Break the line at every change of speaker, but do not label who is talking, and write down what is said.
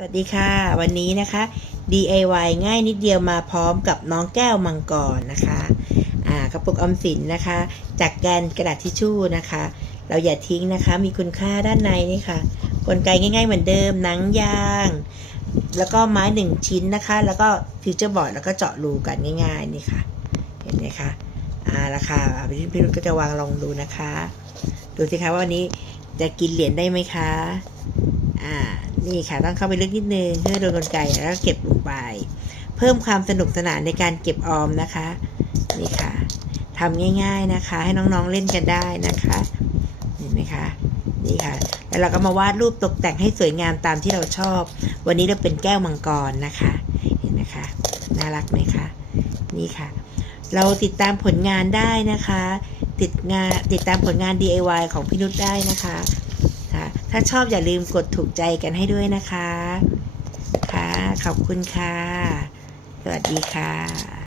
สวัสดีค่ะ วันนี้นะคะ DIY ง่ายนิดเดียวมาพร้อมกับน้องแก้วมังกรนะคะอ่ากระปุกออมสินนะคะ จากแกนกระดาษทิชชู่นะคะ เราอย่าทิ้งนะคะ มีคุณค่าด้านในนี่ค่ะ กลไกง่ายๆเหมือนเดิมหนังยาง แล้วก็ไม้หนึ่งชิ้นนะคะ แล้วก็ฟิวเจอร์บอร์ดแล้วก็เจาะรูกันง่ายๆนี่ค่ะ เห็นไหมคะอ่าราคาพี่พี่รุ่นก็จะวางลองดูนะคะ ดูสิคะว่าวันนี้ จะกินเหรียญได้ไหมคะ อ่า นี่ค่ะ ต้องเข้าไปลึกนิดนึงเพื่อโดนกลไกแล้วเก็บลงไป เพิ่มความสนุกสนานในการเก็บออมนะคะ นี่ค่ะทำง่าย ๆนะคะ ให้น้องๆเล่นกันได้นะคะ เห็นไหมคะ นี่ค่ะ แล้วเราก็มาวาดรูปตกแต่งให้สวยงามตามที่เราชอบ วันนี้เราเป็นแก้วมังกรนะคะ เห็นไหมคะ น่ารักไหมคะ นี่ค่ะ เราติดตามผลงานได้นะคะ ติดงานติดตามผลงาน DIY ของพี่นุชได้นะคะค่ะถ้าชอบอย่าลืมกดถูกใจกันให้ด้วยนะคะ ค่ะ ขอบคุณค่ะ สวัสดีค่ะ